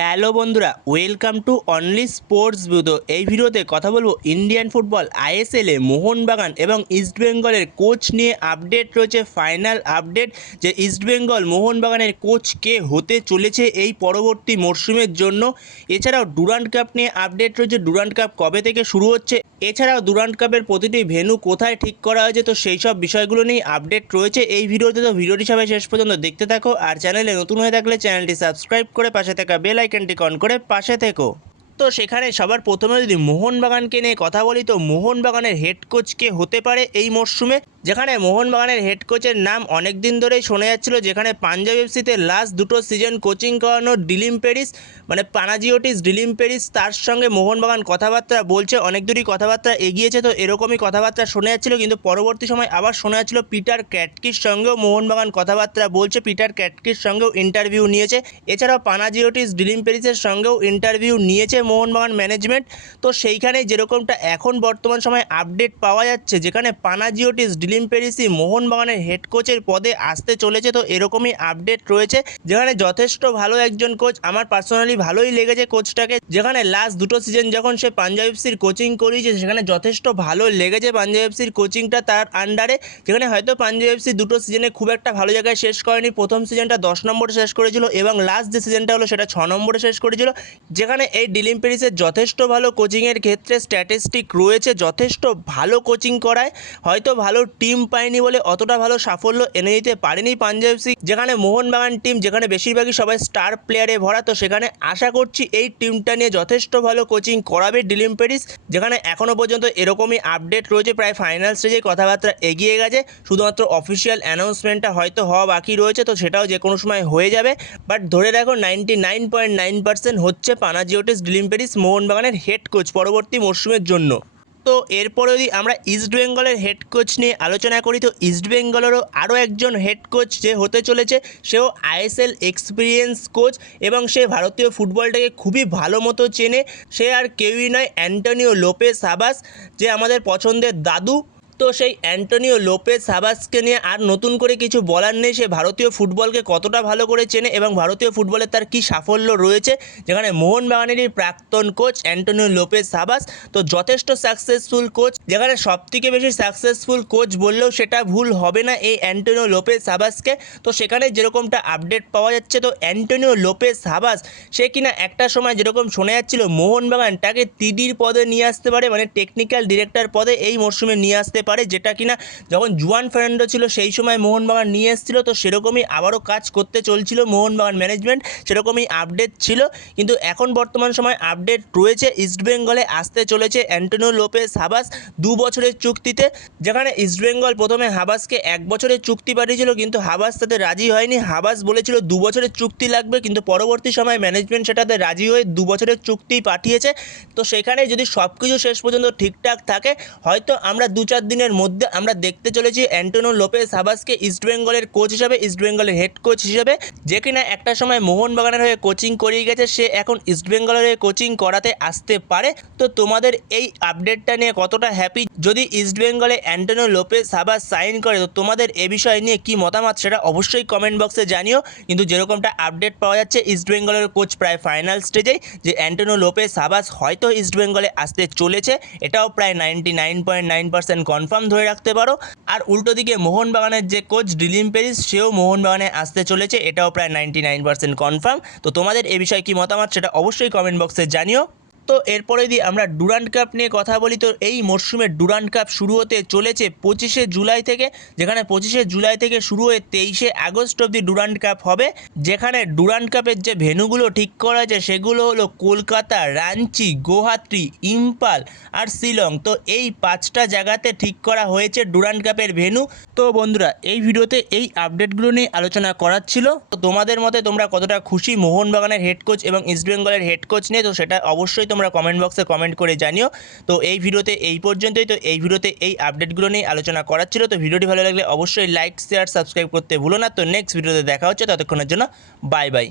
Hello বন্ধুরা, welcome to only sports view. তো এই ভিডিওতে কথা বলবো ইন্ডিয়ান ফুটবল আইএসএলে মোহনবাগান এবং ইস্টবেঙ্গলের কোচ নিয়ে আপডেট রয়েছে। ফাইনাল আপডেট যে ইস্টবেঙ্গল মোহনবাগানের কোচ কে হতে চলেছে এই পরবর্তী মরশুমের জন্য। এছাড়াও ডুরান্ড কাপ নিয়ে আপডেট রয়েছে, ডুরান্ড কাপ কবে থেকে শুরু হচ্ছে, এছাড়াও ডুরান্ড কাপের প্রতিটি ভেন্যু কোথায় ঠিক করা হয়েছে। তো সেই সব বিষয়গুলো নিয়ে আপডেট রয়েছে এই ভিডিওতে। তো ভিডিওটি সবাই শেষ পর্যন্ত দেখতে থাকো, আর চ্যানেলে নতুন হয়ে থাকলে চ্যানেলটি সাবস্ক্রাইব করে পাশে থাকা বেল আইকনটি অন করে পাশে থেকো। তো সেখানে সবার প্রথমে যদি মোহনবাগানকে নিয়ে কথা বলি, তো মোহনবাগানের হেড কোচ কে হতে পারে এই মরশুমে, যেখানে মোহনবাগানের হেড কোচের নাম অনেক দিন ধরেই শোনা যাচ্ছিল। যেখানে পাঞ্জাব এফসিতে লাস্ট দুটো সিজন কোচিং করানো ডিলিম পেরিস, মানে পানাজিওটিস ডিলিম পেরিস, তার সঙ্গে মোহনবাগান কথাবার্তা বলছে, অনেক দূরই কথাবার্তা এগিয়েছে। তো এরকমই কথাবার্তা শোনা যাচ্ছিল, কিন্তু পরবর্তী সময় আবার শোনা যাচ্ছিল পিটার ক্যাটকির সঙ্গেও মোহনবাগান কথাবার্তা বলছে, পিটার ক্যাটকির সঙ্গেও ইন্টারভিউ নিয়েছে। এছাড়াও পানাজিওটিস ডিলিম পেরিসের সঙ্গেও ইন্টারভিউ নিয়েছে মোহনবাগান ম্যানেজমেন্ট। তো সেইখানে যেরকমটা এখন বর্তমান সময় আপডেট পাওয়া যাচ্ছে, যেখানে পানাজিওটিস ডিলিম পেরিসি মোহনবাগানের হেড কোচের পদে আসতে চলেছে। তো এরকমই আপডেট রয়েছে, যেখানে যথেষ্ট ভালো একজন কোচ, আমার পার্সোনালি ভালোই লেগেছে কোচটাকে। যেখানে লাস্ট দুটো সিজন যখন সে পাঞ্জাব এফসির কোচিং করিয়েছে, সেখানে যথেষ্ট ভালো লেগেছে পাঞ্জাব এফসির কোচিংটা তার আন্ডারে। যেখানে হয়তো পাঞ্জাব এফসি দুটো সিজনে খুব একটা ভালো জায়গায় শেষ করেনি, প্রথম সিজনটা 10 নম্বরে শেষ করেছিল এবং লাস্ট যে সিজনটা হলো সেটা 6 নম্বরে শেষ করেছিল। যেখানে এই ডিলিম পেরিসের যথেষ্ট ভালো কোচিংয়ের ক্ষেত্রে স্ট্যাটিস্টিক রয়েছে, যথেষ্ট ভালো কোচিং করায়। হয়তো ভালো টিম পায়নি বলে অতটা ভালো সাফল্য এনে দিতে পারেনি পাঞ্জাব এফসি। যেখানে মোহনবাগান টিম, যেখানে বেশিরভাগই সবাই স্টার প্লেয়ারে ভরা, তো সেখানে আশা করছি এই টিমটা নিয়ে যথেষ্ট ভালো কোচিং করাবে ডিলিম পেরিস। যেখানে এখনও পর্যন্ত এরকমই আপডেট রয়েছে, প্রায় ফাইনাল স্টেজে কথাবার্তা এগিয়ে গেছে, শুধুমাত্র অফিসিয়াল অ্যানাউন্সমেন্টটা হয়তো হওয়া বাকি রয়েছে, তো সেটাও যে কোনো সময় হয়ে যাবে। বাট ধরে রাখো 99.9% হচ্ছে পানাজিওটিস ডিলিম পেরিস মোহনবাগানের হেড কোচ পরবর্তী মরশুমের জন্য। তো এরপরে যদি আমরা ইস্টবেঙ্গলের হেড কোচ নিয়ে আলোচনা করি, তো ইস্টবেঙ্গলেরও আরও একজন হেড কোচ যে হতে চলেছে, সেও আইএসএল এক্সপিরিয়েন্স কোচ এবং সে ভারতীয় ফুটবলটাকে খুবই ভালো মতো চেনে। সে আর কেউই নয়, অ্যান্টনিও লোপেস হাবাস, যে আমাদের পছন্দের দাদু। তো সেই অ্যান্টনিও লোপেস হাবাসকে নিয়ে আর নতুন করে কিছু বলার নেই। সে ভারতীয় ফুটবলকে কতটা ভালো করে চেনে এবং ভারতীয় ফুটবলে তার কী সাফল্য রয়েছে। যেখানে মোহনবাগানেরই প্রাক্তন কোচ অ্যান্টনিও লোপেস হাবাস, তো যথেষ্ট সাকসেসফুল কোচ। যেখানে সবথেকে বেশি সাকসেসফুল কোচ বললেও সেটা ভুল হবে না এই অ্যান্টনিও লোপেস হাবাসকে। তো সেখানে যেরকমটা আপডেট পাওয়া যাচ্ছে, তো অ্যান্টনিও লোপেস হাবাস সে কিনা একটা সময় যেরকম শোনা যাচ্ছিল মোহনবাগানটাকে তিডির পদে নিয়ে আসতে পারে, মানে টেকনিক্যাল ডিরেক্টর পদে এই মরশুমে নিয়ে আসতে পারে, যেটা কিনা যখন জুয়ান ফার্নান্ডো ছিল সেই সময় মোহনবাগান নিয়ে এসেছিল। তো সেরকমই আবারও কাজ করতে চলছিল মোহনবাগান ম্যানেজমেন্ট, সেরকমই আপডেট ছিল। কিন্তু এখন বর্তমান সময় আপডেট রয়েছে ইস্টবেঙ্গলে আসতে চলেছে অ্যান্টনিও লোপেস হাবাস 2 বছরের চুক্তিতে। যেখানে ইস্টবেঙ্গল প্রথমে হাবাসকে 1 বছরের চুক্তি পাঠিয়েছিল, কিন্তু হাবাস তাতে রাজি হয়নি। হাবাস বলেছিল 2 বছরের চুক্তি লাগবে, কিন্তু পরবর্তী সময় ম্যানেজমেন্ট সেটাতে রাজি হয়ে 2 বছরের চুক্তি পাঠিয়েছে। তো সেখানে যদি সব কিছু শেষ পর্যন্ত ঠিকঠাক থাকে, হয়তো আমরা 2-4 দিনের মধ্যে আমরা দেখতে চলেছি অ্যান্টনিও লোপেস হাবাসকে ইস্টবেঙ্গলের কোচ হিসাবে, ইস্টবেঙ্গলের হেড কোচ হিসাবে। যে কিনা একটা সময় মোহনবাগানের হয়ে কোচিং করিয়ে গেছে, সে এখন ইস্টবেঙ্গলের হয়ে কোচিং করাতে আসতে পারে। তো তোমাদের এই আপডেটটা নিয়ে কতটা হ্যাপি? যদি ইস্টবেঙ্গলে অ্যান্টনিও লোপেস হাবাস সাইন করে, তো তোমাদের এ বিষয় নিয়ে কি মতামত সেটা অবশ্যই কমেন্ট বক্সে জানিও। কিন্তু যেরকমটা আপডেট পাওয়া যাচ্ছে ইস্টবেঙ্গলের কোচ প্রায় ফাইনাল স্টেজেই, যে অ্যান্টনিও লোপেস হাবাস হয়তো ইস্টবেঙ্গলে আসতে চলেছে, এটাও প্রায় 99.9% কনফার্ম ধরে রাখতে পারো। আর উল্টো দিকে মোহনবাগানের যে কোচ ডিলিম পেরিস, সেও মোহনবাগানে আসতে চলেছে, এটাও প্রায় 99% কনফার্ম। তো তোমাদের এ বিষয়ে কি মতামত সেটা অবশ্যই কমেন্ট বক্সে জানিও। তো এরপরে যদি আমরা ডুরান্ড কাপ নিয়ে কথা বলি, তো এই মরশুমে ডুরান্ড কাপ শুরু হতে চলেছে 25শে জুলাই থেকে। যেখানে 25শে জুলাই থেকে শুরু হয়ে 23শে আগস্ট অবধি ডুরান্ড কাপ হবে। যেখানে ডুরান্ড কাপের যে ভেন্যুগুলো ঠিক করা আছে সেগুলো হলো কলকাতা, রাঞ্চি, গুয়াহাটি, ইম্ফল আর শিলং। তো এই 5টা জায়গাতে ঠিক করা হয়েছে ডুরান্ড কাপের ভেন্যু। তো বন্ধুরা, এই ভিডিওতে এই আপডেটগুলো নিয়ে আলোচনা করার ছিল। তো তোমাদের মতে তোমরা কতটা খুশি মোহনবাগানের হেড কোচ এবং ইস্টবেঙ্গলের হেড কোচ নিয়ে, তো সেটা অবশ্যই তোমরা কমেন্ট বক্সে কমেন্ট করে জানিও। তো এই ভিডিওতে এই পর্যন্তই। তো এই ভিডিওতে এই আপডেটগুলো নিয়ে আলোচনা করার ছিল। তো ভিডিওটি ভালো লাগলে অবশ্যই লাইক, শেয়ার, সাবস্ক্রাইব করতে ভুলো না। তো নেক্সট ভিডিওতে দেখা হচ্ছে, ততক্ষণের জন্য বাই বাই।